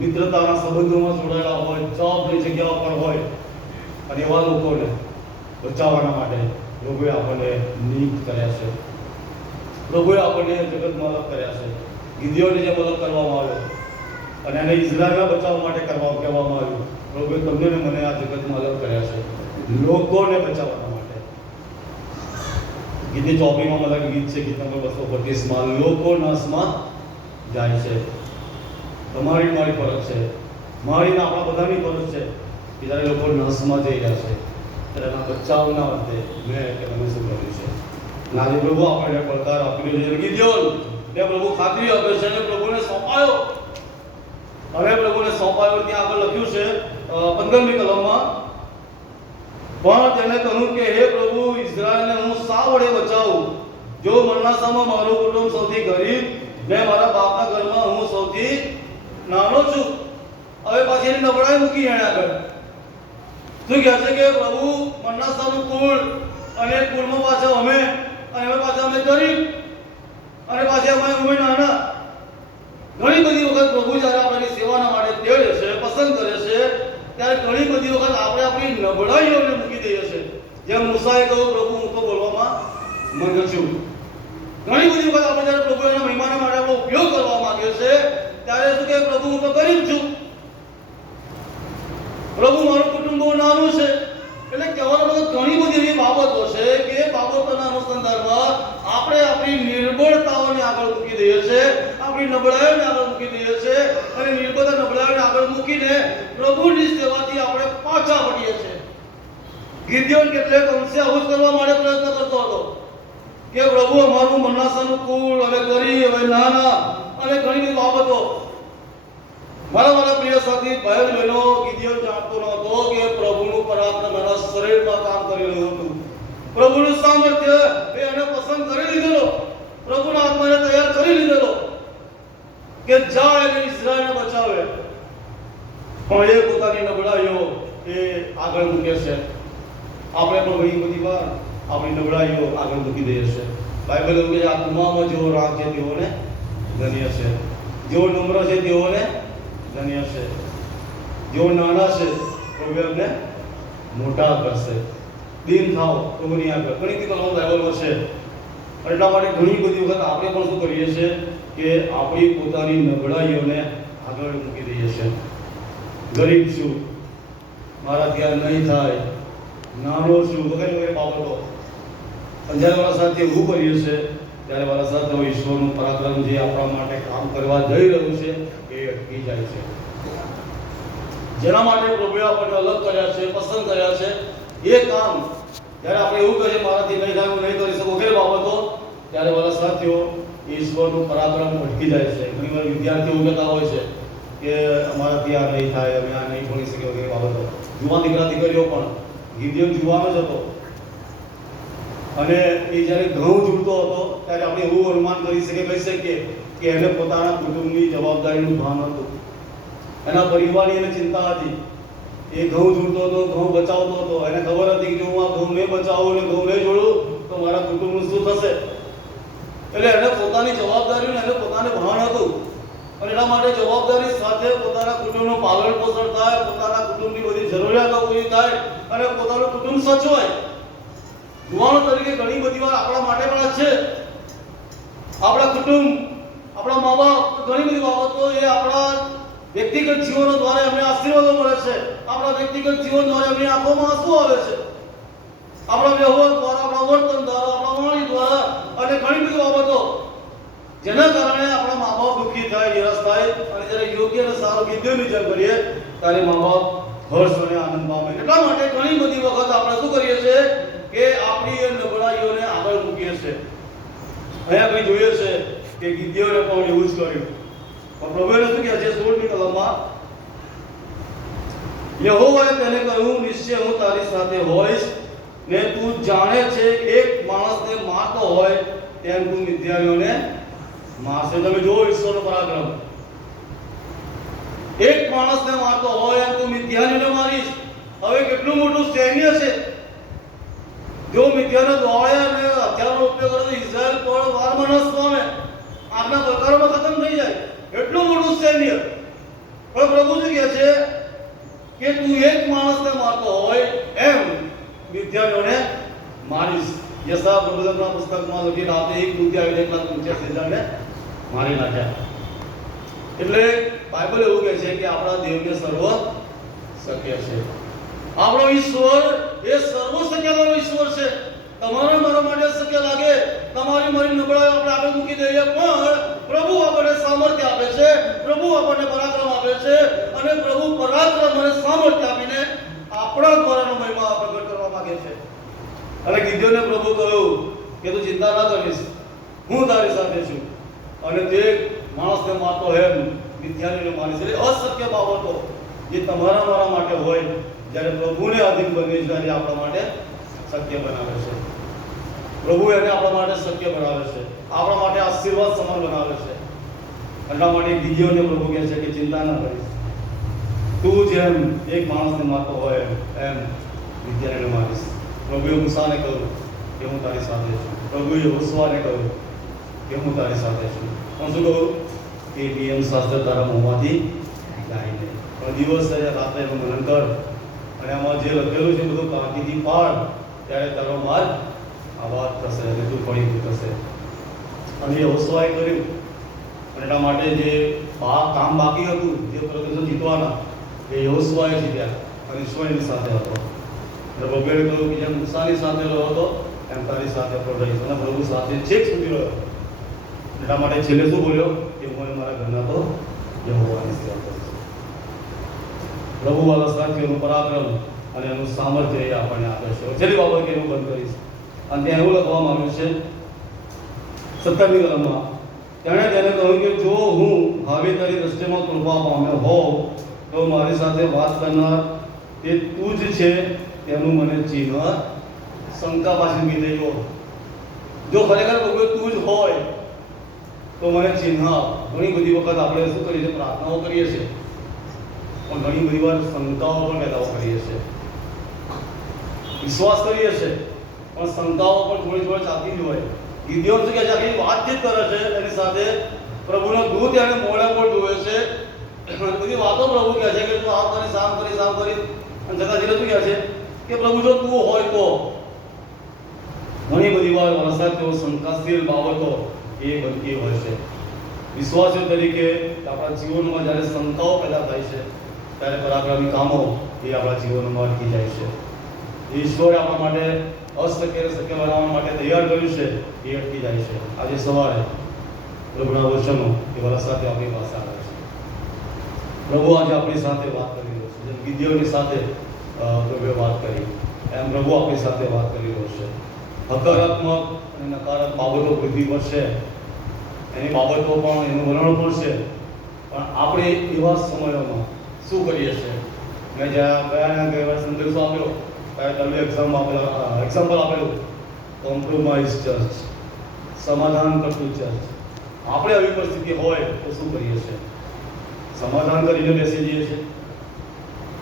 મિત્રતાના સંબંધોમાં જોડાયેલા હોય, જોબની જગ્યાઓ પર હોય અને એવા લોકોને બચાવવાના માટે પ્રભુએ આપણને નિયુક્ત કર્યા છે. પ્રભુએ આપણને જગતમાં અલગ કર્યા છે. ગિદિયોનને જેમ અલગ કરવામાં આવ્યો અને એને ઇઝરાયલના બચાવવા માટે કહેવામાં આવ્યું, પ્રભુએ તમને ને મને આ જગતમાં અલગ કર્યા છે લોકોને બચાવવાના માટે. ગીતે 24માં અલગ ગીત છે, ગીત નંબર 232માં લોકો નાશમાં જાય છે. તમારી મારી ફરજ છે, મારી ને આપણા બધાની ફરજ છે કે જ્યારે લોકો નાશમાં જઈ રહ્યા છે ત્યારે એના બચાવના અર્થે મેં કે તમે શું કર્યું છે. અને આજે પ્રભુ આપણને પડકાર આપી રહ્યો છે. ગિદિયોન તે પ્રભુ ખાતરી આપે છે અને પ્રભુને સોંપાયો, અને પ્રભુને સોંપાયો ત્યાં આગળ લખ્યું છે 15મી કલમમાં, પણ તેને કહ્યું કે હે પ્રભુ, ઇઝરાયલને હું શા વડે બચાવું? જો મનાસામાં મારું કુટુંબ સૌથી ગરીબ ને મારા બાપના ઘરમાં હું સૌથી નાનો છું. હવે પાછી એની નબળાઈ મૂકી એને આગળ. શું કહે છે કે પ્રભુ મનાસાનું કુળ અને કુળમાં પાછા અમે પાછા અમે ગરીબ અને પાછા અમે નાના. ઘણી બધી વખત પ્રભુ જ્યારે આપણી સેવાના માટે તેડે છે, પસંદ કરે છે, ત્યારે ઘણી બધી વખત આપણે આપણી નબળાઈઓને મૂકી દઈએ છીએ. જેમ મૂસાએ કહ્યું, પ્રભુ હું તો બોલવામાં મંદ છું. ઘણી બધી વખત આપણે જ્યારે પ્રભુ એના મહિમાના માટે આપણો ઉપયોગ કરવા માંગીએ છીએ ત્યારે શું કે પ્રભુ હું તો ગરીબ છું, પ્રભુ મારું કુટુંબ બહુ નાનું છે. એટલે કહેવાનો મતલબ ઘણી બધી એવી બાબતો છે કે એ બાબતોના અનુસંધાનમાં આપણે આપણી નિર્બળતાઓને આગળ મૂકી દઈએ છીએ, આપણી નબળાઈઓને આગળ મૂકી દઈએ છીએ અને નિર્બળતા નબળાઈઓને આગળ મૂકીને પ્રભુની સેવાથી આપણે પાછા વળીએ છીએ. ગિદિયોન કેટલેક અંશે આવું જ કરવા માટે પ્રયત્ન કરતો હતો કે પ્રભુ અમારું મનાસાનું કુળ હવે ગરીબ, હવે નાના અને ઘણી બધી બાબતો. મારા પ્રિય સાથી ભાઈ બહેનો, ગિદિયોન જાણતો નહોતો કે પ્રભુનું પરાક્રમ એના શરીરમાં કામ કરી રહ્યું હતું. પ્રભુનું સામર્થ્ય એ એને પસંદ કરી લીધેલો, પ્રભુના આત્માને તૈયાર કરી લીધેલો કે જાય અને ઇઝરાયલને બચાવે. પણ એ પોતાની નબળાઈઓ એ આગળ મૂકે છે. આપણે પણ ઘણી બધી વાર આપણી નબળાઈઓ આગળ મૂકી દઈએ છીએ. બાઇબલ એવું કહે છે, આત્મામાં જેવો રાગ છે તેઓને ધન્ય છે, જેઓ નમ્ર છે તેઓને ધન્ય છે, જેઓ નાના છે પ્રભુ એમને મોટા કરશે. દીન થાવ પ્રભુની આગળ. ઘણી બધી કલમો બાઇબલમાં છે. એટલા માટે ઘણી બધી વખત આપણે પણ શું કરીએ છીએ કે આપણી પોતાની નબળાઈઓને આગળ મૂકી દઈએ છીએ. ગરીબ છું, મારાથી આ નહીં થાય, નાનો છું, વગેરે વગેરે બાબતો. પણ જ્યારે મારા સાથે એવું કરીએ છીએ ત્યારે મારા સાથે ઈશ્વરનું પરાક્રમ જે આપણા માટે કામ કરવા જઈ રહ્યું છે એ અટકી જાય છે. જેના માટે પ્રભુએ આપણને અલગ કર્યા છે, પસંદ કર્યા છે, એ કામ જ્યારે આપણે એવું કહીએ મારાથી નહીં થાય, હું નહીં કરી શકું વગેરે બાબતો, ત્યારે મારા સાથીઓ ઈશ્વરનું પરાક્રમ અટકી જાય છે. ઘણી વાર વિદ્યાર્થીઓ કહેતા હોય છે કે અમારાથી આ નહીં થાય, અમે આ નહીં ભણી શકીએ વગેરે બાબતો. જુવાન દીકરા દીકરીઓ પણ, ગિદિયોન જુવાનો જ હતો અને એ જ્યારે ઘઉં ઝૂંટતો હતો ત્યારે આપણે એવું અનુમાન કહી શકીએ કે એને પોતાના કુટુંબની જવાબદારીનું ભાન હતું, એના પરિવારની એને ચિંતા હતી. એ ઘઉં ઝૂંટતો હતો, ઘઉં બચાવતો હતો. એને ખબર હતી કે હું આ ઘઉં નહીં બચાવું અને ઘઉં નહીં જોડું તો મારા કુટુંબનું શું થશે. એટલે એને પોતાની જવાબદારીનું એને પોતાને ભાન હતું. અને એના માટે જવાબદારી સાથે પોતાના કુટુંબનું પાલન પોષણ થાય, પોતાના કુટુંબની બધી જરૂરિયાતો પૂરી થાય અને પોતાનું કુટુંબ સચવાય. યુવાનો તરીકે ઘણી બધી વાર આપણા માટે પણ છે, આપણા કુટુંબ, આપણા મા બાપ, ઘણી બધી બાબતો એ આપણા વ્યક્તિગત જીવનો દ્વારા એમને આશીર્વાદો મળે છે, આપણા વ્યક્તિગત જીવન દ્વારા એમની આંખોમાં આંસુ આવે છે, આપણા વ્યવહાર દ્વારા, આપણા વર્તન દ્વારા, આપણા વાણી દ્વારા અને ઘણી બધી બાબતો જેના કારણે આપણા મા બાપ દુઃખી થાય, નિરાશ થાય અને જ્યારે યોગ્ય અને સારું વિદ્યાની જેમ કરીએ ત્યારે મા બાપ હર્ષ અને આનંદ પામે. એટલા માટે ઘણી બધી વખત આપણે શું કરીએ છીએ કે આપણી એ નબળાઈઓને આગળ મૂકીએ છીએ. અહીંયા કંઈ જોઈએ છે કે ગિદ્યોને પણ એવું જ કર્યું. પણ પ્રભુએ શું કહે છે 16મી કલમમાં, યહોવાએ તેને કહ્યું, નિશ્ચય હું તારી સાથે હોઈશ ને તું જાણે છે એક માણસને મારતો હોય તેમ તું મિદ્યાનીઓને મારશે. તમે જુઓ ઈશ્વરનો પરાક્રમ. એક માણસને મારતો હોય એમ તું મિદ્યાનીઓને મારીશ. હવે કેટલું મોટું સૈન્ય છે. જો મિદ્યાનો દોડે અને હથિયારનો ઉપયોગ કરે તો ઇઝરાયલ પણ વારમાં નષ્ટ પામે, આગના પ્રકારોમાં ખતમ થઈ જાય. એટલું મોટું સૈન્ય. પણ પ્રભુ શું કહે છે કે તું એક માણસને મારતો હોય એમ મિદ્યાનીઓને મારીશ. યશા પ્રભુના પુસ્તકમાં લખી રાતે એક દૂધી આવીને 1,85,000ને મારી નાખ્યા. એટલે બાઇબલ એવું કહે છે કે આપણા દેવને સર્વ શક્ય છે. આપણો ઈશ્વર એ સર્વ શક્યતાનો ઈશ્વર છે. તમારા મારા માટે શક્ય લાગે, તમારી મારી નબળાઈઓ આપણે આગળ મૂકી દઈએ, પણ પ્રભુ આપણને સામર્થ્ય આપે છે, પ્રભુ આપણને પરાક્રમ આપે છે અને પ્રભુ પરાક્રમ અને સામર્થ્ય આપીને આપણા દ્વારાનો મહિમા પ્રગટ કરવા માંગે છે. અને ગિદ્યોનને પ્રભુ કહ્યું કે તું ચિંતા ના કરીશ, હું તારી સાથે છું અને તે માણસને મારતો એમ મિદ્યાનીઓને મારીશ. એટલે અશક્ય બાબતો જે તમારા મારા માટે હોય, જ્યારે પ્રભુને અધીન બની ત્યારે આપણા માટે શક્ય બનાવે છે. પ્રભુ એને આપણા માટે શક્ય બનાવે છે, આપણા માટે આશીર્વાદ સમાન બનાવે છે. એટલા માટે ગિદ્યોનને પ્રભુ કહે છે કે ચિંતા ના કરીશ, તું જેમ એક માણસને મારતો હોય એમ મિદ્યાનીઓને મારીશ. પ્રભુએ મૂસાને કહ્યું કે હું તારી સાથે છું. પ્રભુએ હોશવાને કહ્યું કે હું તારી સાથે છું. પણ શું કહું કે નિયમ શાસ્ત્ર તારા મોંમાંથી જાય નહીં, પણ દિવસ અને રાત્રે એનું મનન કર અને આમાં જે લખેલું છે બધું કાંતિથી પાડ, ત્યારે તારો માર્ગ આબાદ થશે અને તું ફળીભૂત થશે. અને એ હોશવાએ કર્યું. અને એટલા માટે જે કામ બાકી હતું, જે પ્રદેશો જીતવાના, એ હોશવાએ જીત્યા અને ઈશ્વરની સાથે હતો. અને પ્રભુએ કહ્યું કે જેમ મૂસાની સાથે રહ્યો હતો એમ તારી સાથે પણ રહીશ. અને પ્રભુ સાથે છેક સુધી રહ્યો. એટલા માટે છેલ્લે શું બોલ્યો કે હું મારા ઘરના તો યહોવાની સેવા કરીશ. પ્રભુ વાળા સાથીઓનું પરાક્રમ અને એનું સામર્થ્ય એ આપણને આપે છે. છેલ્લી બાબત કે હું બંધ કરીશ. અને ત્યાં એવું લખવામાં આવ્યું છે 17મી કલમમાં, તેણે તેને કહ્યું કે જો હું હવે તારી દ્રષ્ટિમાં કૃપા પામ્યો હોઉં તો મારી સાથે વાત કરનાર તે તું જ છે તેનું મને ચિહ્ન શંકા પાછી મી દેજો. જો ખરેખર પ્રભુ તું જ હોય તો મને ચિહ્ન આપ. ઘણી બધી વખત આપણે શું કરીએ છીએ, પ્રાર્થનાઓ કરીએ છીએ, પણ ઘણી બધી વાર શંકાઓ પણ પેદાઓ કરીએ છીએ. વિશ્વાસ કરીએ છીએ પણ શંકાઓ પણ થોડી થોડી ચાલતી જ હોય. ગિદ્યોન શું કહે છે, આખી વાતચીત કરે છે એની સાથે, પ્રભુનો દૂત એને મોઢે પર જોવે છે, બધી વાતો પ્રભુ કહે છે કે તું આમ કરીશ, આમ કરીશ, આમ કરીશ, અને છતાં ધીરે શું કહે છે કે પ્રભુ જો તું હોય તો. ઘણી બધી વાર વરસાદ તેઓ શંકાશીલ બાબતો એ બનતી હોય છે. વિશ્વાસીઓ તરીકે આપણા જીવનમાં જ્યારે શંકાઓ પેદા થાય છે ત્યારે પરાક્રમી કામો એ આપણા જીવનમાં અટકી જાય છે. ઈશ્વરે આપણા માટે અશક્યને શક્ય બનાવવા માટે તૈયાર કર્યું છે એ અટકી જાય છે. આજે સવારે પ્રભુના વચનો એ વરસાદ આપણી પાસે આવે છે. પ્રભુ આજે આપણી સાથે વાત કરી રહ્યો છે. જેમ ગિદ્યોનની સાથે પ્રભુએ વાત કરી એમ પ્રભુ આપણી સાથે વાત કરી રહ્યો છે. હકારાત્મક અને નકારાત્મક બાબતો વૃદ્ધિ પડશે, એની બાબતો પણ એનું વલણ પણ છે. પણ આપણે એવા સમયોમાં શું કરીએ છીએ? મેં જ્યાં ગયા સંદેશો આપ્યો ત્યારે તમે એક્ઝામ્પલ આપેલું કોમ્પ્રોમાઇઝ ચર્ચ, સમાધાન કરતું ચર્ચ. આપણે આવી પરિસ્થિતિ હોય તો શું કરીએ છીએ? સમાધાન કરીને બેસી જઈએ છીએ.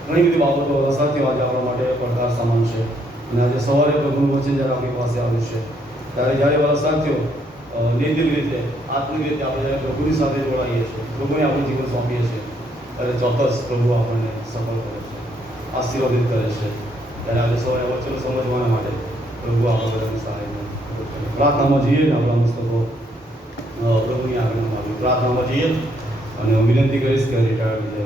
ઘણી બધી બાબતો રસાથી આજે આપણા માટે પડકાર સમાન છે. અને આજે સવારે પ્રભુનું વચન જ્યારે આપણી પાસે આવ્યું છે ત્યારે જ્યારે વરસાદ થયો નૈતિક રીતે આત્મિક રીતે આપણે જ્યારે પ્રભુની સાથે જોડાઈએ છીએ, પ્રભુને આપણું જીવન સોંપીએ છીએ, ત્યારે ચોક્કસ પ્રભુ આપણને સફળ કરે છે, આશીર્વાદિત કરે છે. ત્યારે આપણે સૌએ વચનો સમજવાના માટે પ્રભુ આપણા બધાની સહાય કરે. પ્રાર્થનામાં જઈએ ને આપણા મસ્તકો પ્રભુની આજ્ઞામાં આવી પ્રાર્થનામાં જઈએ. અને હું વિનંતી કરીશ કે રિટાયર્ડ જે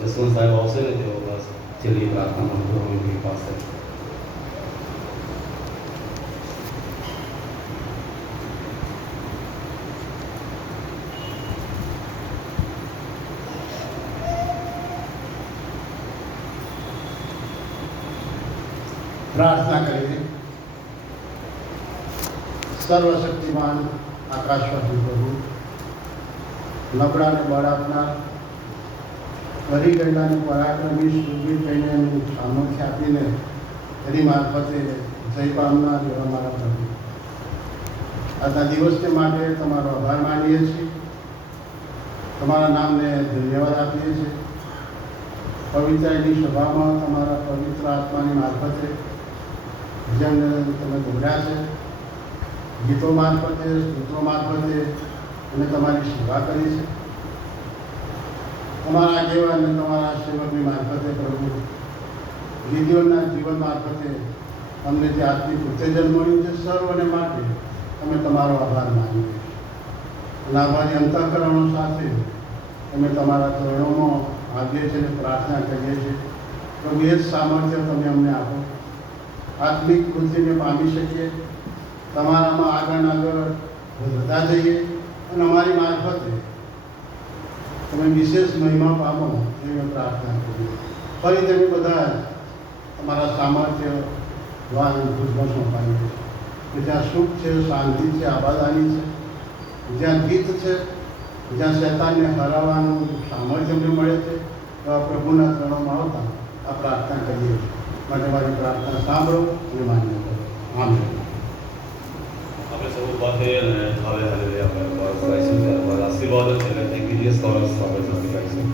જસવંત સાહેબ આવશે ને તેઓ બસ છેલ્લી પ્રાર્થનામાં પ્રભુની પાસે. प्रार्थना करिए। सर्वशक्तिमान आकाशवासी प्रभु, नबळाने बळ આપનાર, કરી ગયેલાને પરાક્રમી સુરવીર કહીને એનું સામર્થ્ય આપીને એની મારફતે જય પામનાર એવા મારા પ્રભુ, આજના દિવસને માટે તમારો આભાર માનીએ છીએ, તમારા નામને ધન્યવાદ આપીએ છીએ. પવિત્રની સભામાં તમારા પવિત્ર આત્માની મારફતે જેમને તમે દોડ્યા છે, ગીતો મારફતે, સ્તોત્રો મારફતે અને તમારી સેવા કરી છે. તમારા આગેવાન અને તમારા સેવકની મારફતે પ્રભુ ગીદીઓના જીવન મારફતે અમને જે આત્મિક ઉત્તેજન મળ્યું છે, સર્વને માટે અમે તમારો આભાર માનીએ છીએ. અને આભારી અંતઃકરણો સાથે અમે તમારા ચરણોમાં આવીએ છીએ અને પ્રાર્થના કરીએ છીએ. પ્રભુ એ જ સામર્થ્ય તમે અમને આપો, આત્મિક બુદ્ધિને પામી શકીએ, તમારામાં આગળ વધતા જઈએ અને અમારી મારફતે તમે વિશેષ મહિમા પામો એવી પ્રાર્થના કરીએ. ફરી તમે બધા તમારા સામર્થ્ય દ્વારા ભુજમાં સોંપાઈએ કે જ્યાં સુખ છે, શાંતિ છે, આબાદાની છે, જ્યાં ગીત છે, જ્યાં શૈતાનને હરાવવાનું સામર્થ્ય અમને મળે છે, એવા પ્રભુના ચરણોમાં આવતા આ પ્રાર્થના કરીએ છીએ. માટે મારી પ્રાર્થના સાંભળો અને માન્ય કરો. આમેન. આપણે સૌ પાસે અને હવે આપણે બસ ગાઈશું, ત્યારબાદ આશીર્વાદ છે એટલે થેન્ક યુ જીસસ કોરસ આપણે સાથે ગાઈશું.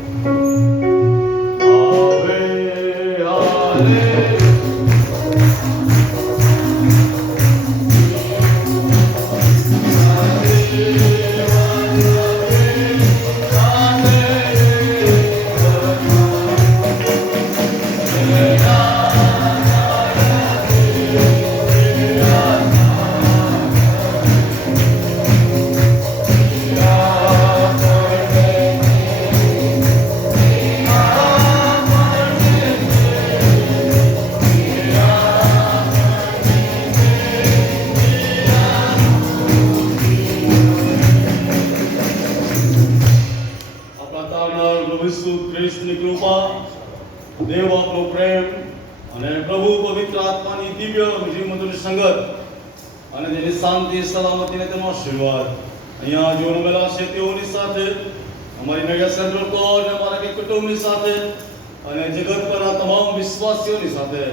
આવે આવે દેવ આપનો પ્રેમ અને પ્રભુ પવિત્ર આત્માની દિવ્ય મધુર સંગત અને તેની શાંતિ, સલામતી અને તેનો આશીર્વાદ અહીંયા જો રમેલા છે તેઓની સાથે, અમારી નડિયાદ સેન્ટ્રલ કોર અને અમારા કુટુંબની સાથે અને જગત પરના તમામ વિશ્વાસીઓની સાથે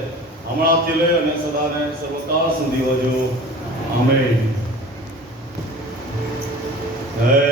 હમણાંથી લઈ અને સદાને સર્વકાળ સુધી હોજો. આમેન. જય